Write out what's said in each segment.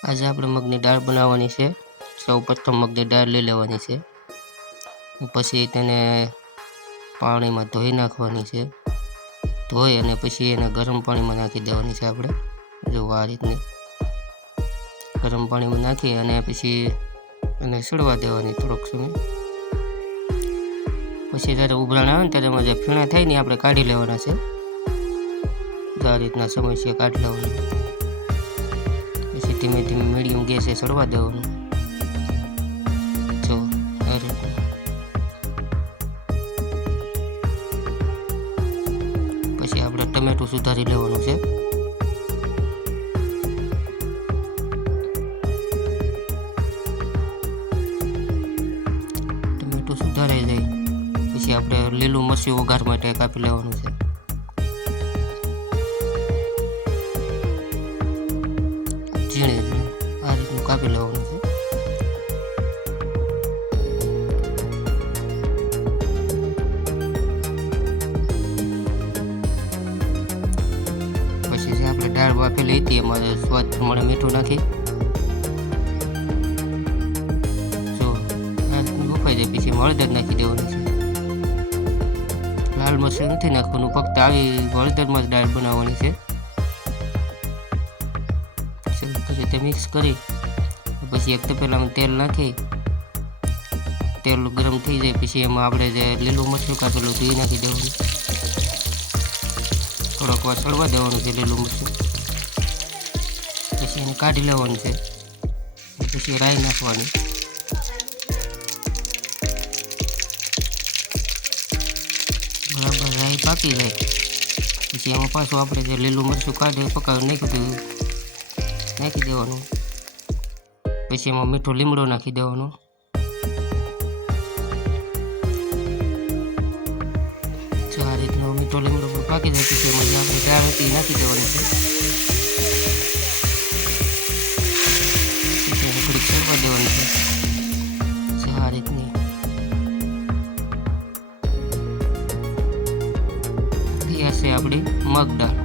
આજે આપણે મગની દાળ બનાવવાની છે। સૌ પ્રથમ મગની દાળ લઈ લેવાની છે, પછી તેને પાણીમાં ધોઈ નાખવાની છે। ધોઈ અને પછી એને ગરમ પાણીમાં નાખી દેવાની છે। આપણે જો આ રીતની ગરમ પાણીમાં નાખી અને પછી એને સડવા દેવાની થોડોક સમય। પછી જ્યારે ઉભરાણ આવે ને ત્યારે એમાં જે ફીણા થાય ને આપણે કાઢી લેવાના છે। આ રીતના સમસ્યા કાઢી લેવાની, પછી ધીમે ધીમે મીડિયમ ગેસે સડવા દેવાનું। જો આ રીતના પછી આપણે ટમેટું સુધારી લેવાનું છે। ટમેટું સુધારાઈ જાય પછી આપણે લીલું મરચું વઘાર માટે કાપી લેવાનું છે। ઝીણે ઝીણે આ રીતનું કાપી લેવાનું છે। પછી જે આપણે દાળ બાફેલી હતી એમાં સ્વાદ પ્રમાણે મીઠું નાખી જો આ રીતનું બફાઈ જાય પછી હળદર નાખી દેવાની છે। લાલ મરચું નથી નાખવાનું, ફક્ત આવી હળદરમાં જ દાળ બનાવવાની છે। રીતે મિક્સ કરી પછી એક તપેલામાં તેલ નાખી, તેલ ગરમ થઈ જાય પછી એમાં આપણે જે લીલું મરચું કાપેલું હતું એ નાખી દેવાનું। થોડોક વાર સળવા દેવાનું છે લીલું મરચું, પછી એને કાઢી લેવાનું છે। પછી રાઈ નાખવાની, બરાબર રાઈ પાકી જાય પછી એમાં પાછું આપણે જે લીલું મરચું કાઢી પકાવી નાખ્યું નાખી દેવાનું। પછી એમાં મીઠો લીમડો નાખી દેવાનો। જો આ રીતનો મીઠો લીમડો પણ પાકી જાય પછી એમાં જે આપણે દાળ હતી નાખી દેવાની છે। પછી એને થોડીક સળવા દેવાની છે। જો આ રીતની તૈયાર છે આપણી મગ દાળ।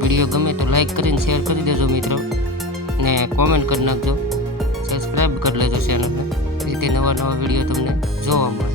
વિડીયો ગમે તો લાઈક કરીને શેર કરી દેજો મિત્રો, ને કોમેન્ટ કરી નાખજો, સબસ્ક્રાઈબ કરી લેજો ચેનલને, જેથી નવા નવા વિડીયો તમને જોવા મળે।